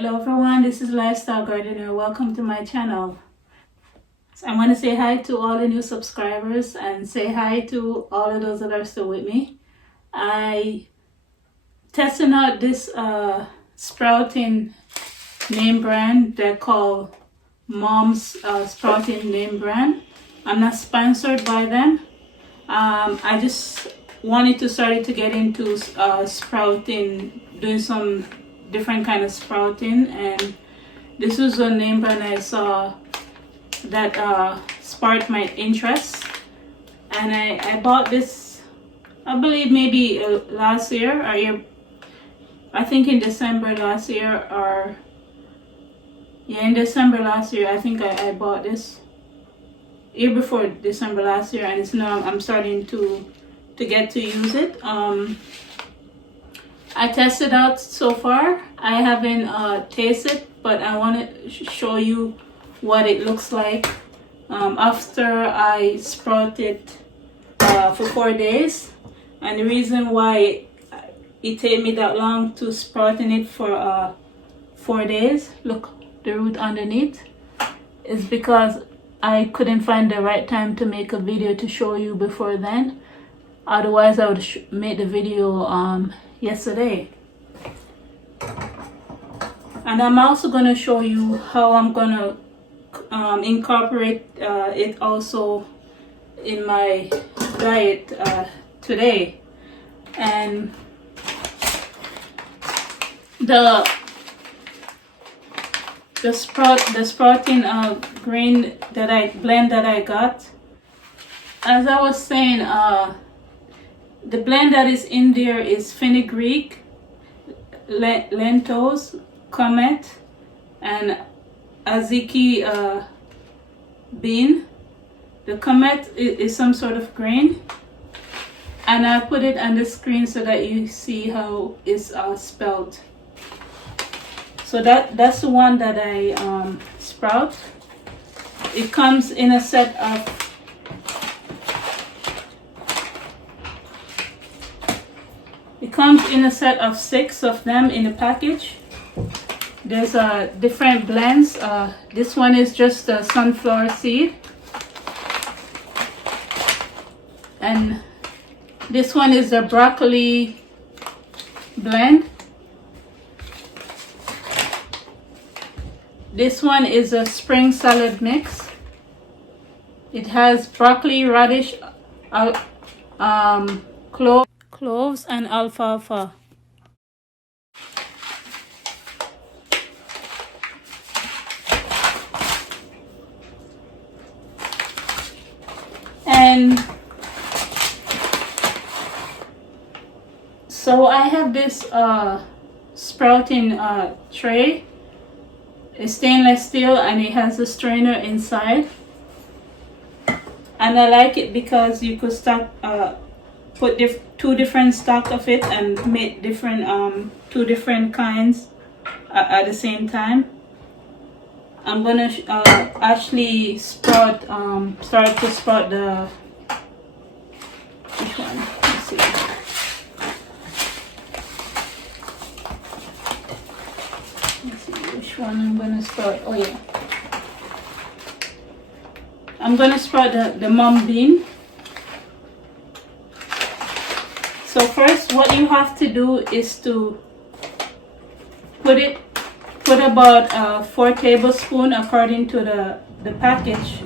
Hello everyone, this is Lifestyle Gardener. Welcome to my channel. So I want to say hi to all the new subscribers and say hi to all of those that are still with me. I testing out this sprouting name brand they call Mom's Sprouting name brand. I'm not sponsored by them. I just wanted to start to get into sprouting, doing some different kind of sprouting, and this was a name brand I saw that sparked my interest, and I bought this, I believe maybe last year or year, I think in December last year, or yeah, in December last year. I think I bought this year before December last year, and it's now I'm starting to get to use it. I tested out so far. I haven't tasted, but I want to show you what it looks like after I sprouted for 4 days. And the reason why it take me that long to sprouting it for 4 days, look, the root underneath, is because I couldn't find the right time to make a video to show you before then. Otherwise, I would make the video yesterday. And I'm also going to show you how I'm going to incorporate it also in my diet today. And the sprouting grain that I got, as I was saying, the blend that is in there is fenugreek, lentils, comet, and aziki bean. The comet is some sort of grain, and I put it on the screen so that you see how it's spelled. So that's the one that I sprout. It comes in a set of It comes in a set of 6 of them in the package. There's different blends. This one is just a sunflower seed, and this one is a broccoli blend. This one is a spring salad mix. It has broccoli, radish, cloves, and alfalfa. And so I have this sprouting tray. It's stainless steel and it has a strainer inside. And I like it because you could put 2 different stock of it and make different 2 different kinds at the same time. I'm gonna actually start to sprout the, which one? Let's see. Let's see which one I'm gonna sprout. Oh yeah, I'm gonna sprout the mung bean. So first, what you have to do is to put about 4 tablespoons according to the package.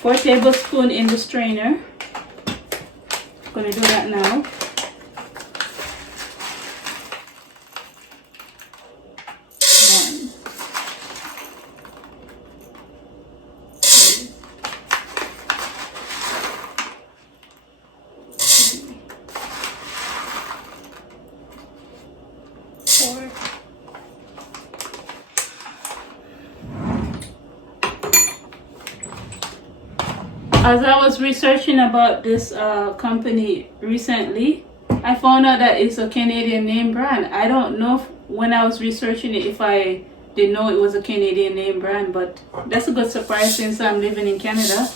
4 tablespoons in the strainer. I'm gonna do that now. As I was researching about this company recently, I found out that it's a Canadian name brand. I don't know when I was researching it if I didn't know it was a Canadian name brand, but that's a good surprise since I'm living in Canada.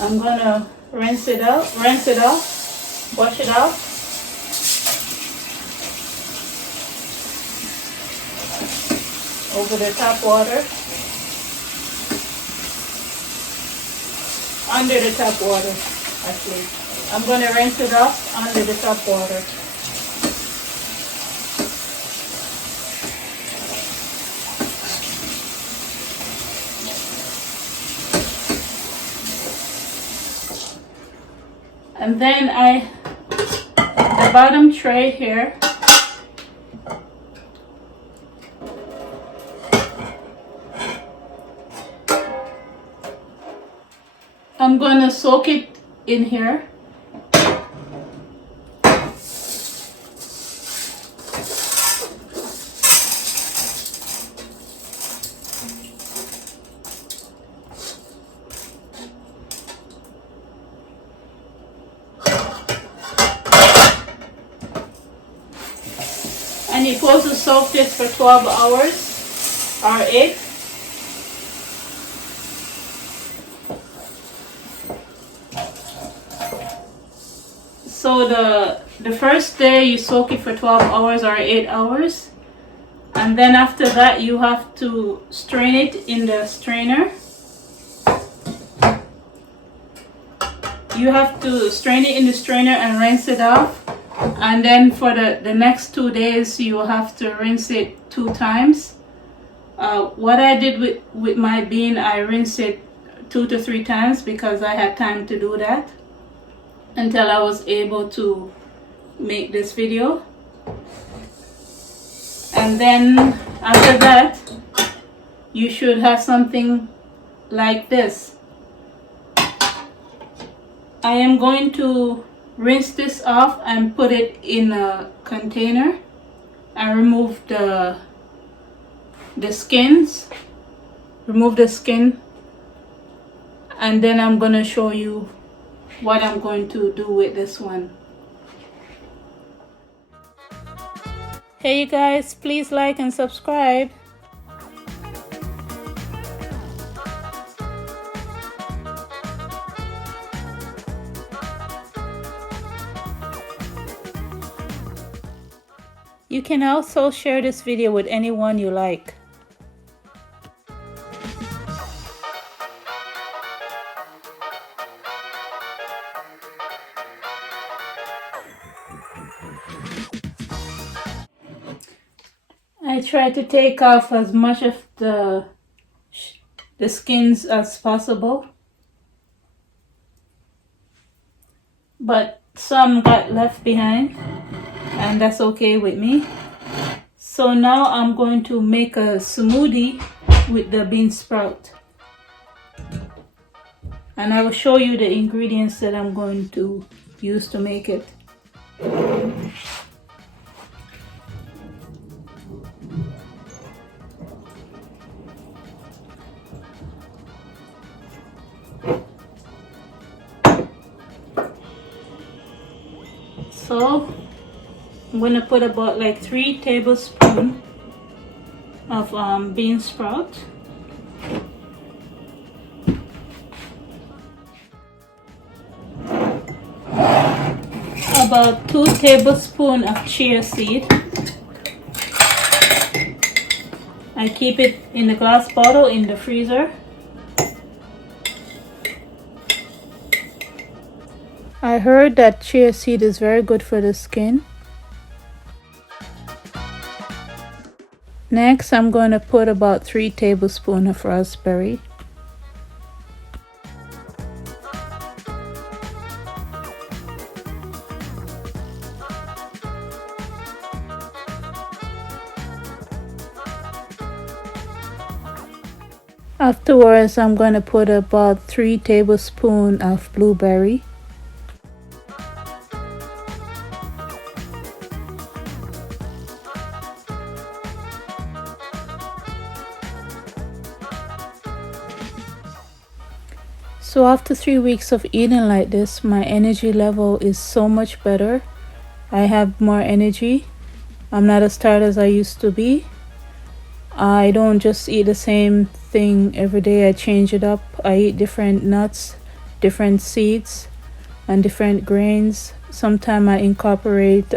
I'm gonna rinse it off, wash it off. over the top water, under the top water actually. I'm going to rinse it off under the top water. And then the bottom tray here, I'm going to soak it in here. And you're supposed to soak this for 12 hours or 8. So the first day you soak it for 12 hours or 8 hours. And then after that you have to strain it in the strainer. You have to strain it in the strainer and rinse it off. And then for the next 2 days you have to rinse it 2 times. What I did with my bean, I rinsed it 2 to 3 times because I had time to do that until I was able to make this video. And then after that you should have something like this. I am going to rinse this off and put it in a container and remove the skins. Remove the skin, and then I'm gonna show you what I'm going to do with this one. Hey you guys, please like and subscribe. You can also share this video with anyone you like. I try to take off as much of the skins as possible, but some got left behind, and that's okay with me. So now I'm going to make a smoothie with the bean sprout, and I will show you the ingredients that I'm going to use to make it. So I'm going to put about like 3 tablespoons of bean sprout. About 2 tablespoons of chia seed. I keep it in the glass bottle in the freezer. I heard that chia seed is very good for the skin. Next, I'm going to put about 3 tablespoons of raspberry. Afterwards, I'm going to put about 3 tablespoons of blueberry. So after 3 weeks of eating like this, my energy level is so much better. I have more energy. I'm not as tired as I used to be. I don't just eat the same thing every day. I change it up. I eat different nuts, different seeds, and different grains. Sometimes I incorporate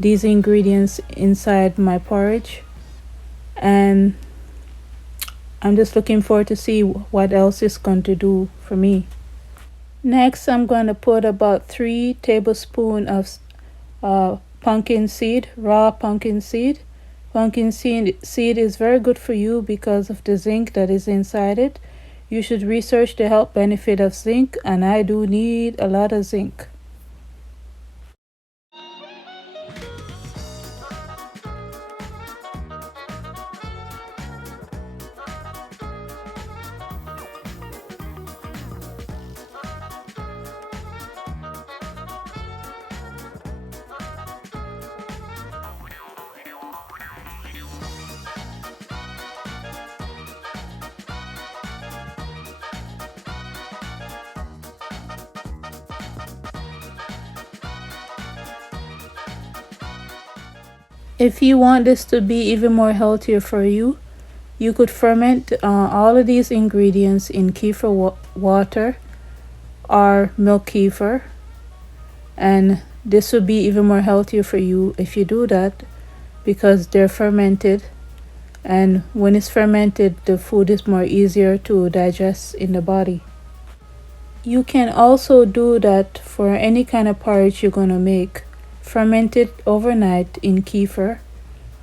these ingredients inside my porridge. and I'm just looking forward to see what else it's going to do for me. Next, I'm going to put about 3 tablespoons of pumpkin seed, raw pumpkin seed. Pumpkin seed is very good for you because of the zinc that is inside it. You should research the health benefit of zinc, and I do need a lot of zinc. If you want this to be even more healthier for you, you could ferment all of these ingredients in kefir water or milk kefir, and this would be even more healthier for you if you do that because they're fermented, and when it's fermented the food is more easier to digest in the body. You can also do that for any kind of porridge you're going to make. Ferment it overnight in kefir,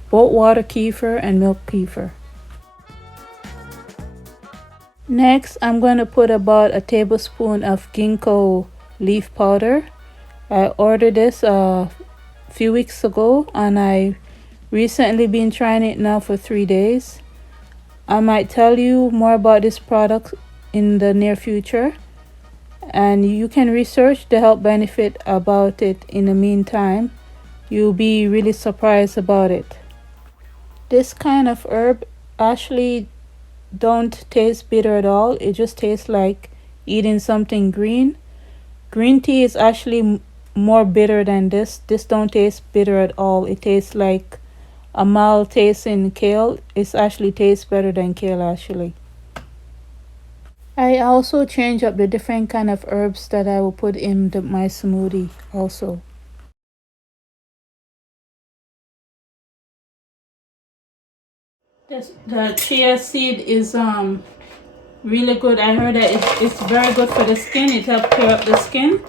both water kefir and milk kefir. Next, I'm going to put about a tablespoon of ginkgo leaf powder. I ordered this a few weeks ago, and I recently been trying it now for 3 days. I might tell you more about this product in the near future, and you can research the health benefit about it in the meantime. You'll be really surprised about it. This kind of herb actually don't taste bitter at all. It just tastes like eating something green. Green tea is actually more bitter than this. This don't taste bitter at all. It tastes like a mild taste in kale. It actually tastes better than kale actually. I also change up the different kind of herbs that I will put in my smoothie also. The chia seed is really good. I heard that it's very good for the skin. It helps clear up the skin.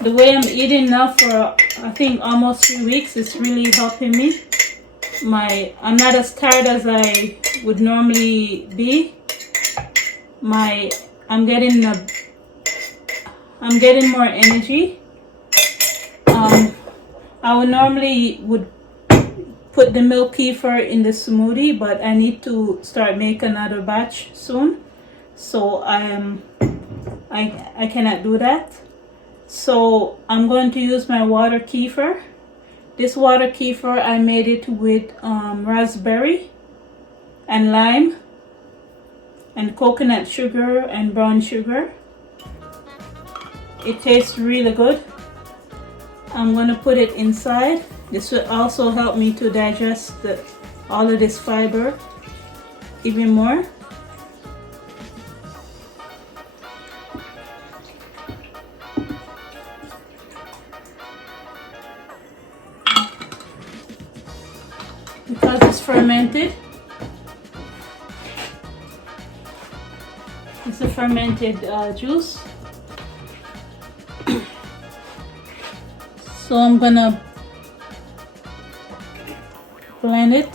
The way I'm eating now for I think almost 3 weeks is really helping me. I'm not as tired as I would normally be. I'm getting more energy. I would normally put the milk kefir in the smoothie, but I need to start making another batch soon, so I cannot do that. So I'm going to use my water kefir. This water kefir, I made it with raspberry and lime and coconut sugar and brown sugar. It tastes really good. I'm going to put it inside. This will also help me to digest all of this fiber even more. Because it's fermented, it's a fermented juice. So I'm gonna blend it.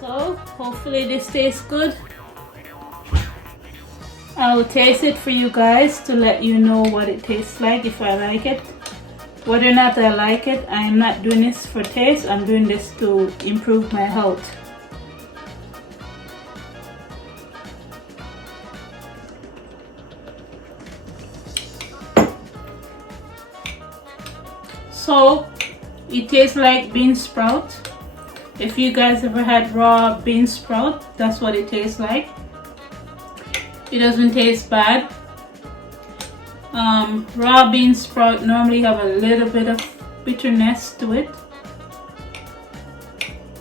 So hopefully this tastes good. I will taste it for you guys to let you know what it tastes like, if I like it. Whether or not I like it, I am not doing this for taste. I'm doing this to improve my health. So it tastes like bean sprout. If you guys ever had raw bean sprout, that's what it tastes like. It doesn't taste bad. Raw bean sprout normally have a little bit of bitterness to it.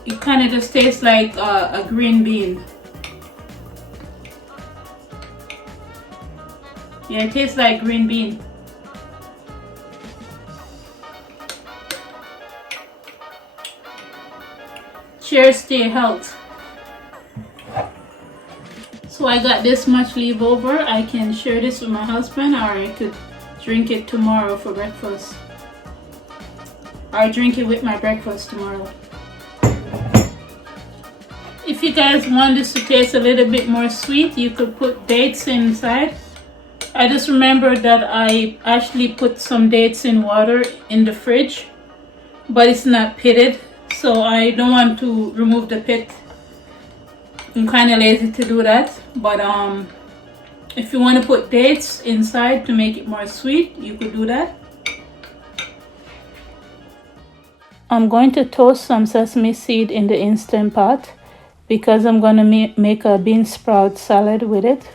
It kind of just tastes like a green bean. Yeah, it tastes like green bean. Cheers to your health. So I got this much leftover. I can share this with my husband, or I could drink it tomorrow for breakfast. Or drink it with my breakfast tomorrow. If you guys want this to taste a little bit more sweet, you could put dates inside. I just remembered that I actually put some dates in water in the fridge, but it's not pitted, so I don't want to remove the pit. I'm kind of lazy to do that, but if you want to put dates inside to make it more sweet, you could do that. I'm going to toast some sesame seed in the Instant Pot because I'm going to make a bean sprout salad with it.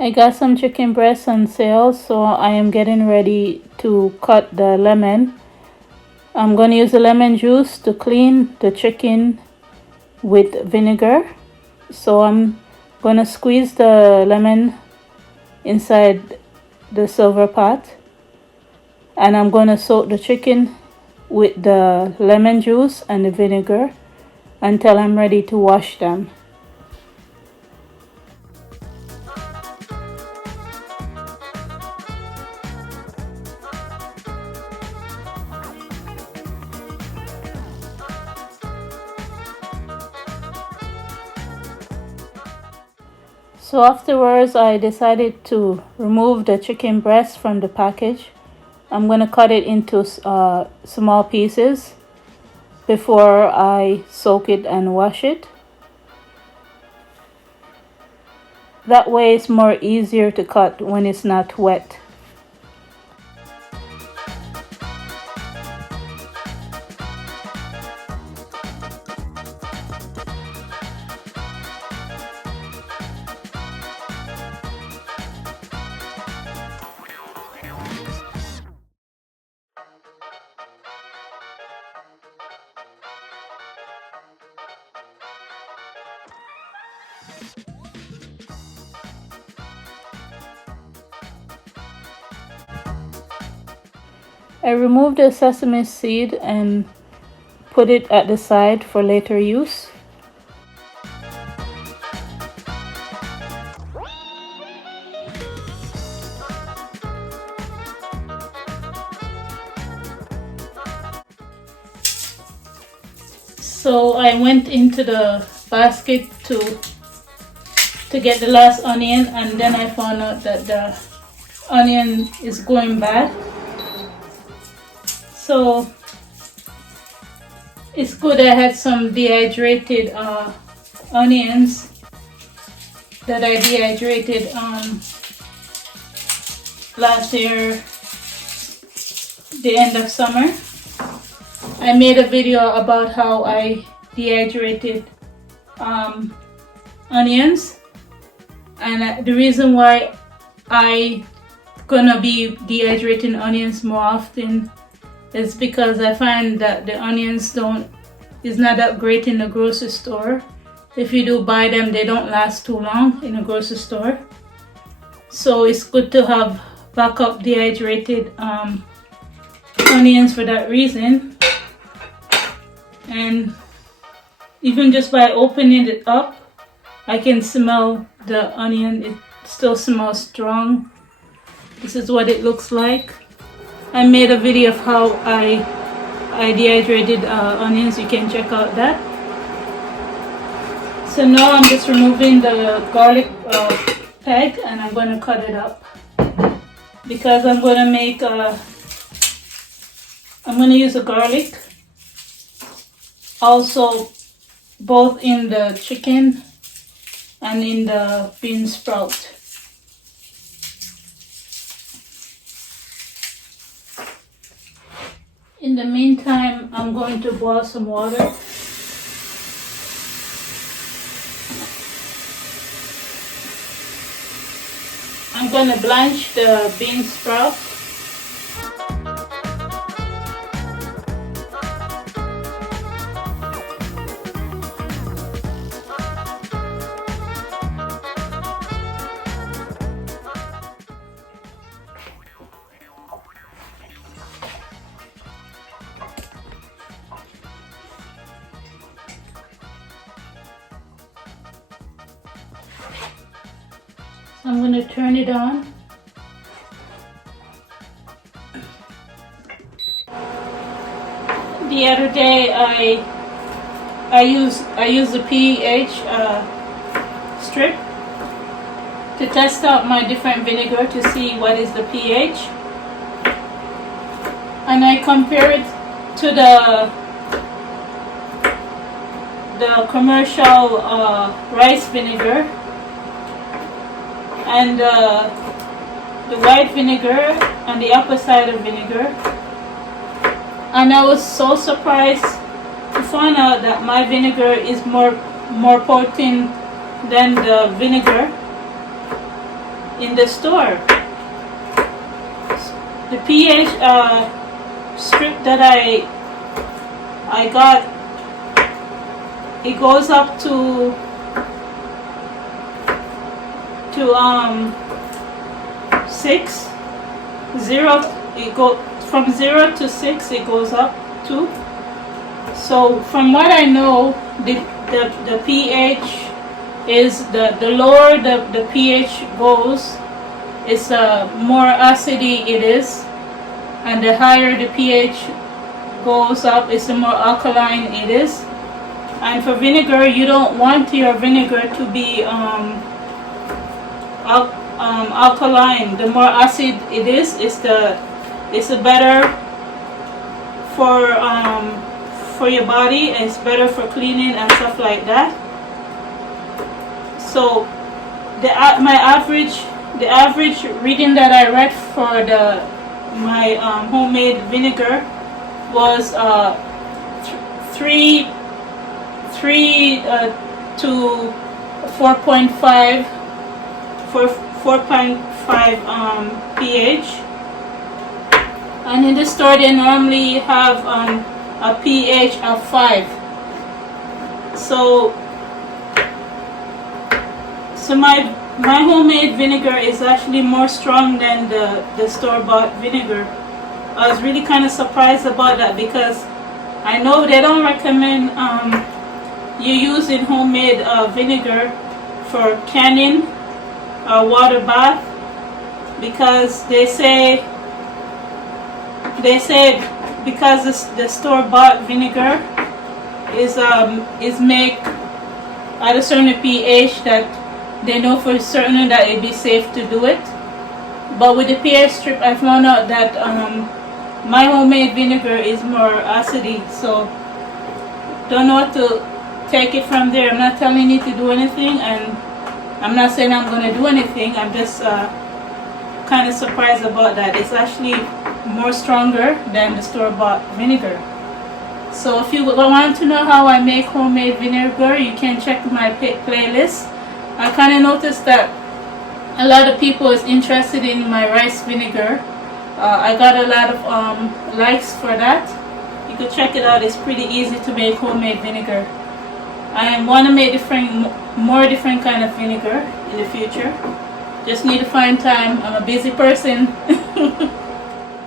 I got some chicken breasts on sale, so I am getting ready to cut the lemon. I'm going to use the lemon juice to clean the chicken with vinegar. So I'm going to squeeze the lemon inside the silver pot, and I'm going to soak the chicken with the lemon juice and the vinegar until I'm ready to wash them. So afterwards, I decided to remove the chicken breast from the package. I'm going to cut it into small pieces before I soak it and wash it. That way it's more easier to cut when it's not wet. I removed the sesame seed and put it at the side for later use. So I went into the basket to get the last onion, and then I found out that the onion is going bad. So it's good I had some dehydrated onions that I dehydrated last year, the end of summer. I made a video about how I dehydrated onions, and the reason why I gonna be dehydrating onions more often is because I find that the onions is not that great in the grocery store. If you do buy them, they don't last too long in a grocery store. So it's good to have backup dehydrated onions for that reason. And even just by opening it up, I can smell the onion. It still smells strong. This is what it looks like. I made a video of how I dehydrated onions. You can check out that. So now I'm just removing the garlic peg, and I'm going to cut it up because I'm going to use a garlic. also both in the chicken and in the bean sprout. In the meantime, I'm going to boil some water. I'm going to blanch the bean sprout. I'm going to turn it on. The other day I used the pH strip to test out my different vinegar to see what is the pH, and I compare it to the commercial rice vinegar and the white vinegar on the upper side of vinegar, and I was so surprised to find out that my vinegar is more potent than the vinegar in the store. The pH strip that I got, it goes up to 6. It go from 0 to 6. It goes up to. So from what I know, the pH is the lower the pH goes, is more acidy it is, and the higher the pH goes up, is the more alkaline it is. And for vinegar, you don't want your vinegar to be alkaline. The more acid it is, it's the better for your body, and it's better for cleaning and stuff like that. So the average reading that I read for my homemade vinegar was 3 to 4.5 pH, and in the store they normally have a pH of 5. So my homemade vinegar is actually more strong than the store-bought vinegar. I was really kind of surprised about that, because I know they don't recommend you using homemade vinegar for canning or water bath, because they say because the store-bought vinegar is made at a certain pH that they know for certain that it'd be safe to do it. But with the pH strip, I found out that my homemade vinegar is more acidy. So don't know what to take it from there. I'm not telling you to do anything, and I'm not saying I'm going to do anything. I'm just kind of surprised about that. It's actually more stronger than the store-bought vinegar. So if you want to know how I make homemade vinegar, you can check my playlist. I kind of noticed that a lot of people is interested in my rice vinegar. I got a lot of likes for that. You could check it out. It's pretty easy to make homemade vinegar. I want to make more different kind of vinegar in the future. Just need to find time. I'm a busy person.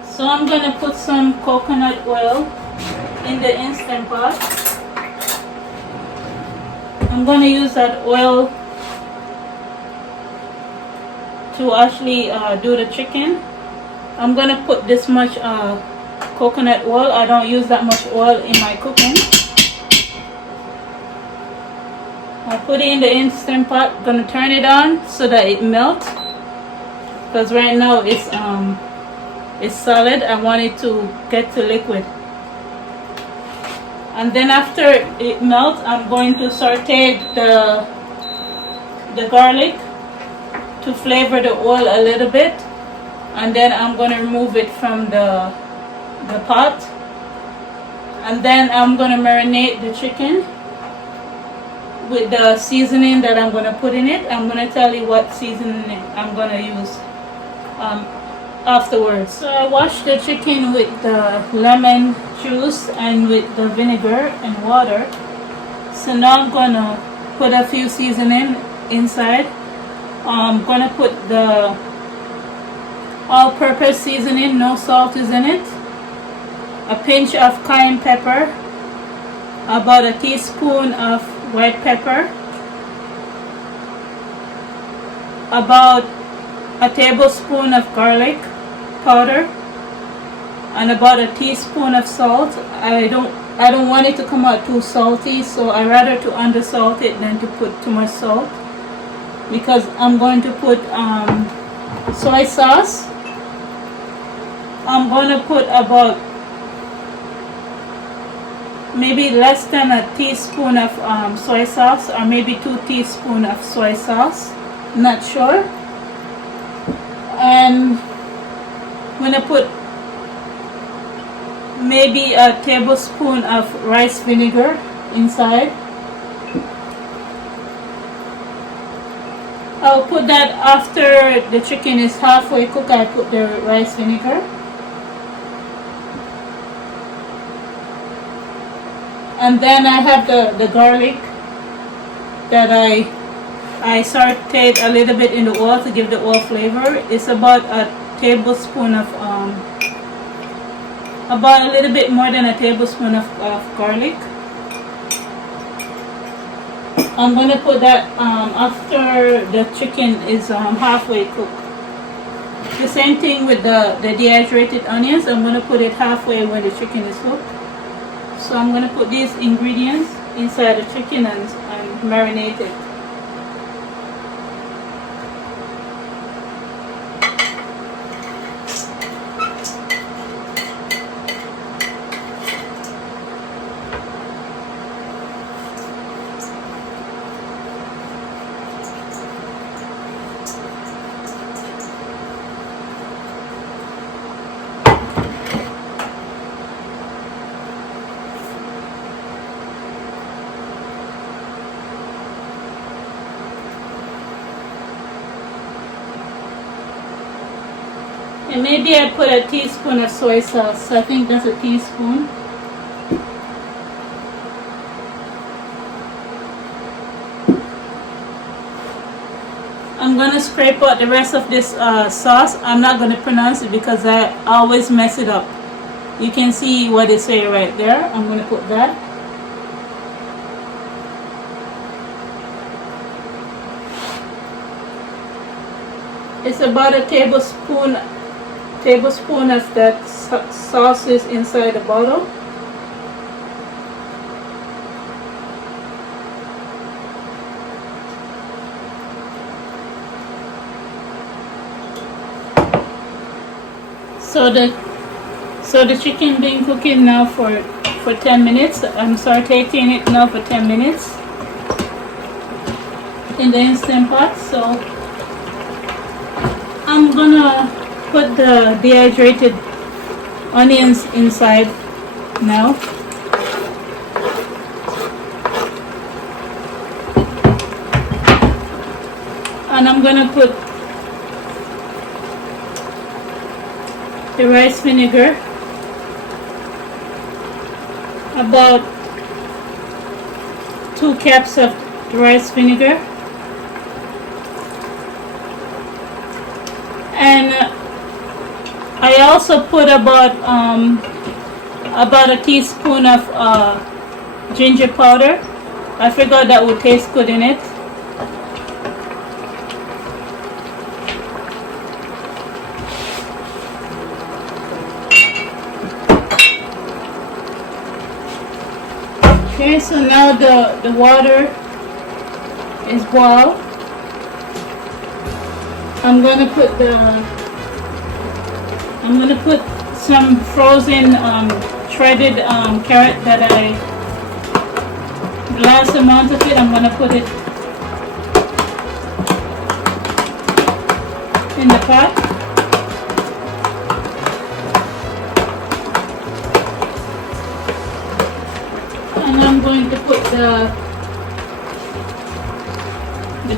So I'm going to put some coconut oil in the Instant Pot. I'm going to use that oil to actually do the chicken. I'm going to put this much coconut oil. I don't use that much oil in my cooking. I'll put it in the Instant Pot. I'm going to turn it on so that it melts, because right now it's solid. I want it to get to liquid. And then after it melts, I'm going to saute the garlic to flavor the oil a little bit, and then I'm going to remove it from the pot, and then I'm going to marinate the chicken with the seasoning that I'm going to put in it. I'm going to tell you what seasoning I'm going to use afterwards. So I washed the chicken with the lemon juice and with the vinegar and water. So now I'm going to put a few seasoning inside. I'm going to put the all-purpose seasoning, no salt is in it. A pinch of cayenne pepper, about a teaspoon of white pepper, about a tablespoon of garlic powder, and about a teaspoon of salt. I don't want it to come out too salty, so I rather to undersalt it than to put too much salt, because I'm going to put soy sauce. I'm going to put about maybe less than a teaspoon of soy sauce, or maybe 2 teaspoons of soy sauce, not sure. And I'm going to put maybe a tablespoon of rice vinegar inside. I'll put that after the chicken is halfway cooked. I put the rice vinegar. And then I have the garlic that I sauteed a little bit in the oil to give the oil flavor. It's about a tablespoon of about a little bit more than a tablespoon of garlic. I'm going to put that after the chicken is halfway cooked. The same thing with the dehydrated onions. I'm going to put it halfway when the chicken is cooked. So I'm going to put these ingredients inside the chicken and marinate it. And maybe I put a teaspoon of soy sauce. I think that's a teaspoon. I'm going to scrape out the rest of this sauce. I'm not going to pronounce it because I always mess it up. You can see what it says right there. I'm going to put that. It's about a tablespoon of that sauce is inside the bottle. So the chicken been cooking now for 10 minutes. I'm sauteing it now for 10 minutes in the Instant Pot. So I'm gonna put the dehydrated onions inside now. And I'm gonna put the rice vinegar, about 2 cups of rice vinegar, and I also put about a teaspoon of ginger powder. I forgot that would taste good in it. Okay, so now the water is boiled. I'm gonna put some frozen shredded carrot that I last amount of it, I'm going to put it in the pot. And I'm going to put the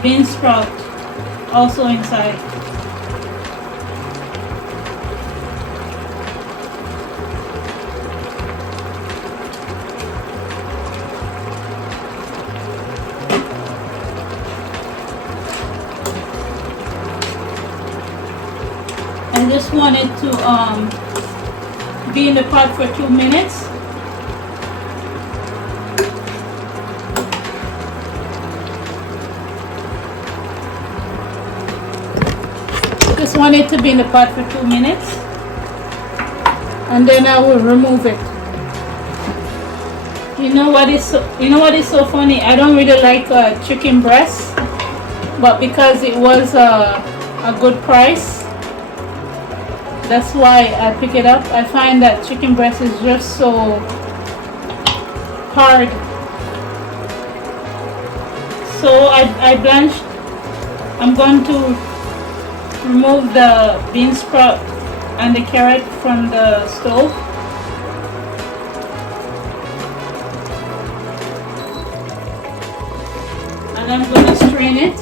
bean sprout also inside. I just want it to be in the pot for 2 minutes. Just want it to be in the pot for 2 minutes, and then I will remove it. You know what is so funny? I don't really like chicken breast, but because it was a good price, that's why I pick it up. I find that chicken breast is just so hard. So I blanched. I'm going to remove the bean sprout and the carrot from the stove. And I'm going to strain it.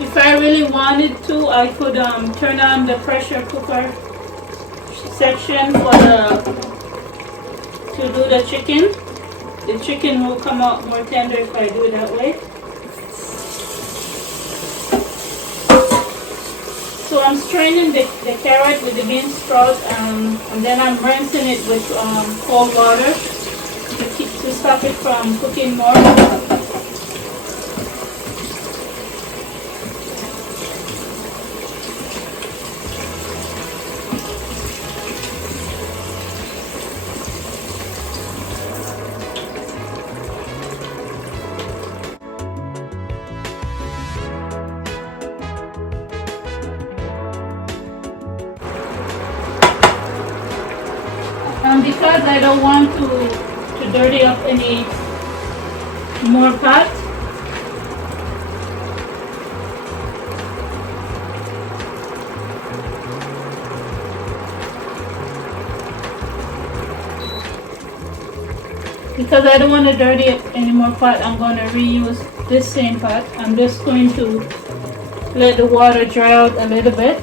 If I really wanted to, I could turn on the pressure cooker section to do the chicken. The chicken will come out more tender if I do it that way. So I'm straining the carrot with the bean sprout, and then I'm rinsing it with cold water to stop it from cooking more. And because I don't want to dirty up any more pot, any more pot, I'm going to reuse this same pot. I'm just going to let the water dry out a little bit.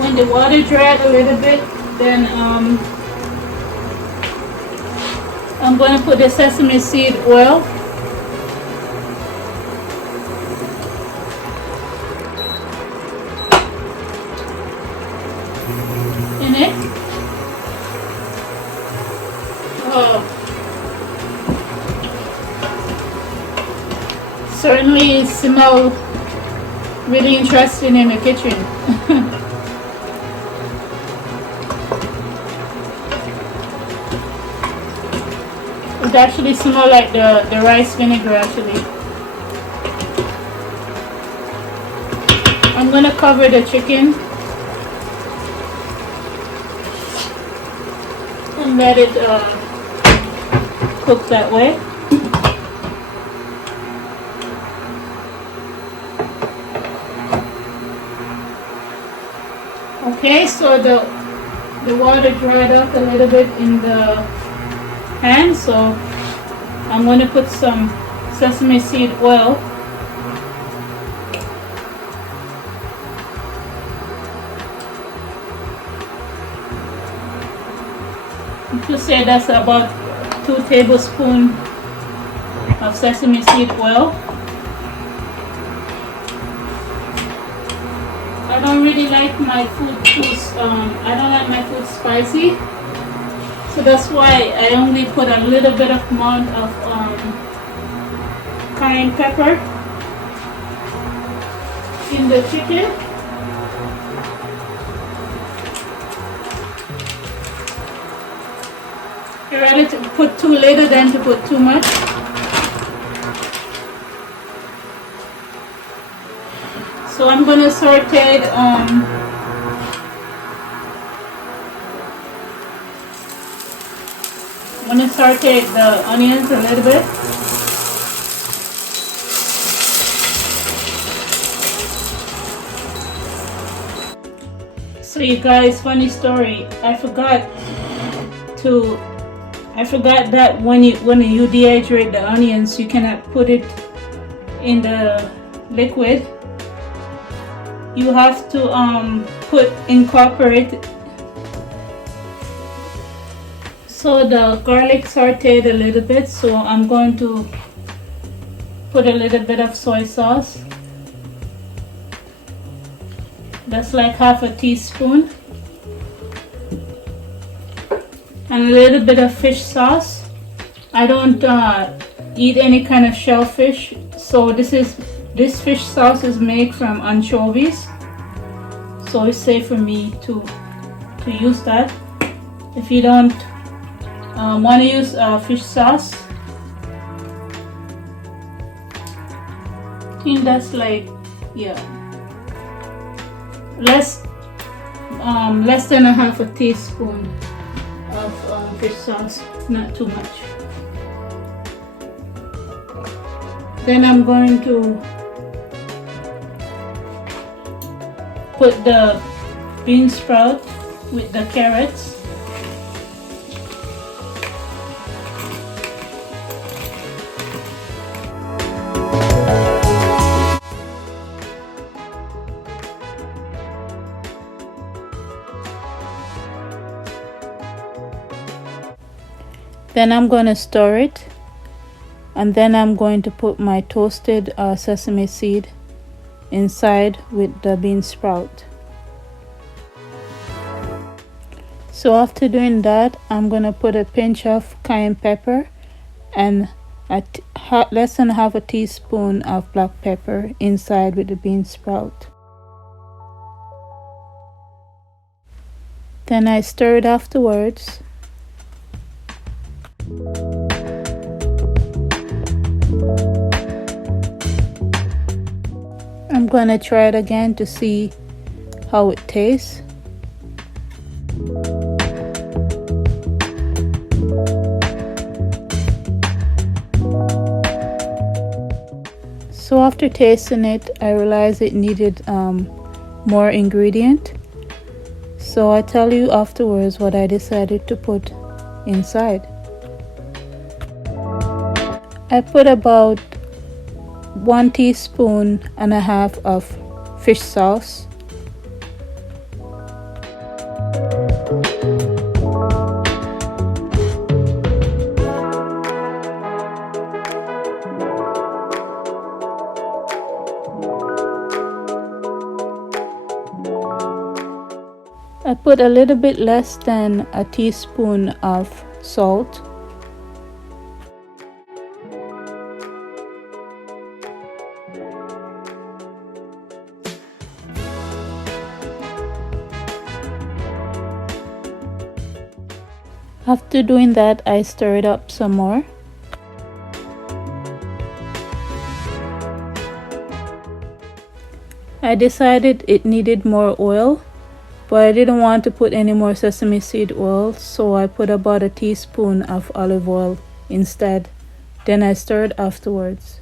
When the water dried a little bit, then I'm going to put the sesame seed oil. In it. Certainly it smells really interesting in the kitchen. It actually smells like the rice vinegar actually. I'm going to cover the chicken and let it cook that way. Okay, so the water dried up a little bit in the pan, so I'm going to put some sesame seed oil. You could say that's about 2 tablespoons of sesame seed oil. I don't really like my food too, I don't like my food spicy, So that's why I only put a little bit of amount of cayenne pepper in the chicken. You're ready to put too little than to put too much. So I'm gonna saute the onions a little bit. So you guys, funny story. I forgot that when you dehydrate the onions, you cannot put it in the liquid. You have to incorporate. So the garlic sauteed a little bit, so I'm going to put a little bit of soy sauce. That's like half a teaspoon. And a little bit of fish sauce. I don't eat any kind of shellfish, so this fish sauce is made from anchovies. So it's safe for me to use that. If you don't want to use fish sauce, I think that's like, yeah, less than a half a teaspoon of fish sauce, not too much. Then I'm going to put the bean sprout with the carrots. Then I'm going to stir it, and then I'm going to put my toasted sesame seed inside with the bean sprout. So after doing that, I'm going to put a pinch of cayenne pepper and less than half a teaspoon of black pepper inside with the bean sprout. Then I stir it afterwards. I'm going to try it again to see how it tastes. So after tasting it, I realized it needed more ingredient. So I tell you afterwards what I decided to put inside. I put about 1.5 teaspoons of fish sauce. I put a little bit less than a teaspoon of salt. After doing that, I stir it up some more. I decided it needed more oil, but I didn't want to put any more sesame seed oil, so I put about a teaspoon of olive oil instead. Then I stirred afterwards.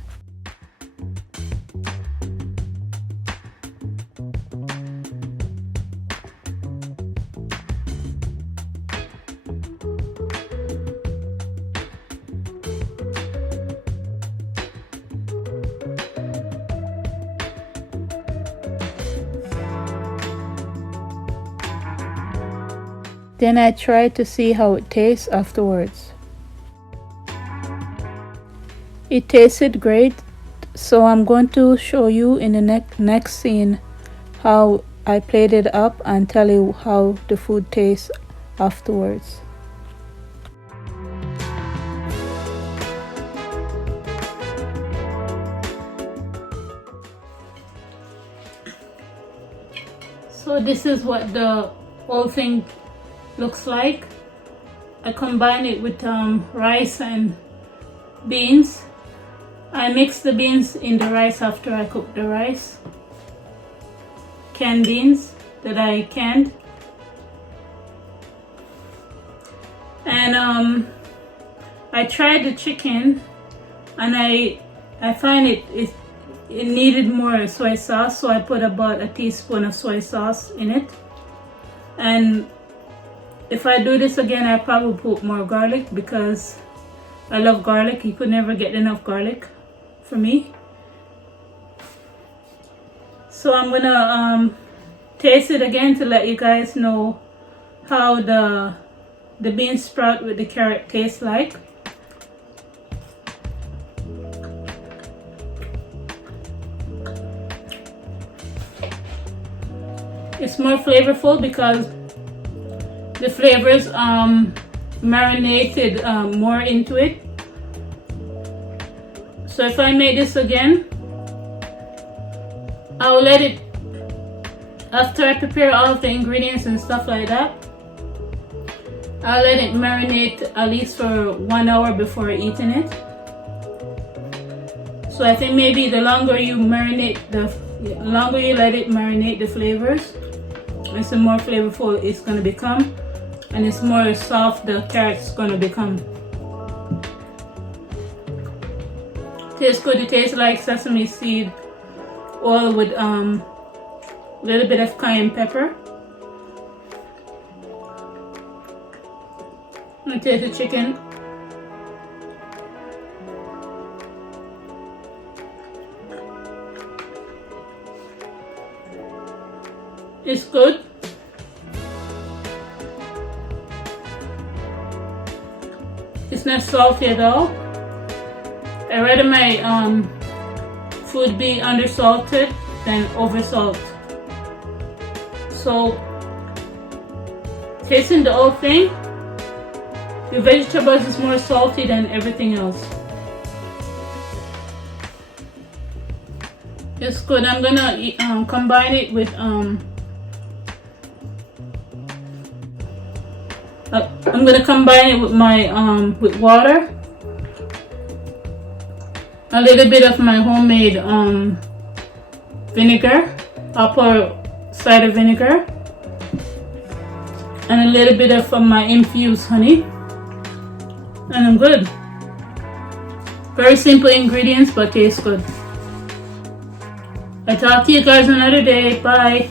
Then I tried to see how it tastes afterwards. It tasted great, so I'm going to show you in the next scene how I plated it up and tell you how the food tastes afterwards. So this is what the whole thing looks like. I combine it with rice and beans. I mix the beans in the rice after I cook the rice. Canned beans that I canned. And I tried the chicken, and I find it needed more soy sauce, so I put about a teaspoon of soy sauce in it. And if I do this again, I probably put more garlic because I love garlic. You could never get enough garlic for me. So I'm gonna taste it again to let you guys know how the bean sprout with the carrot tastes like. It's more flavorful because the flavors marinated more into it. So if I make this again, I'll let it, after I prepare all of the ingredients and stuff like that, I'll let it marinate at least for 1 hour before eating it. So I think maybe the longer you let it marinate the flavors, it's the more flavorful it's going to become, and it's more soft the carrot's going to become. Tastes good. It tastes like sesame seed oil with a little bit of cayenne pepper. I'm gonna taste the chicken. It's good. It's not salty at all. I'd rather my food be undersalted than oversalt. So, tasting the whole thing, the vegetables is more salty than everything else. It's good. I'm gonna combine it with I'm gonna combine it with my with water, a little bit of my homemade vinegar, apple cider vinegar, and a little bit of my infused honey, and I'm good. Very simple ingredients, but tastes good. I'll talk to you guys another day. Bye.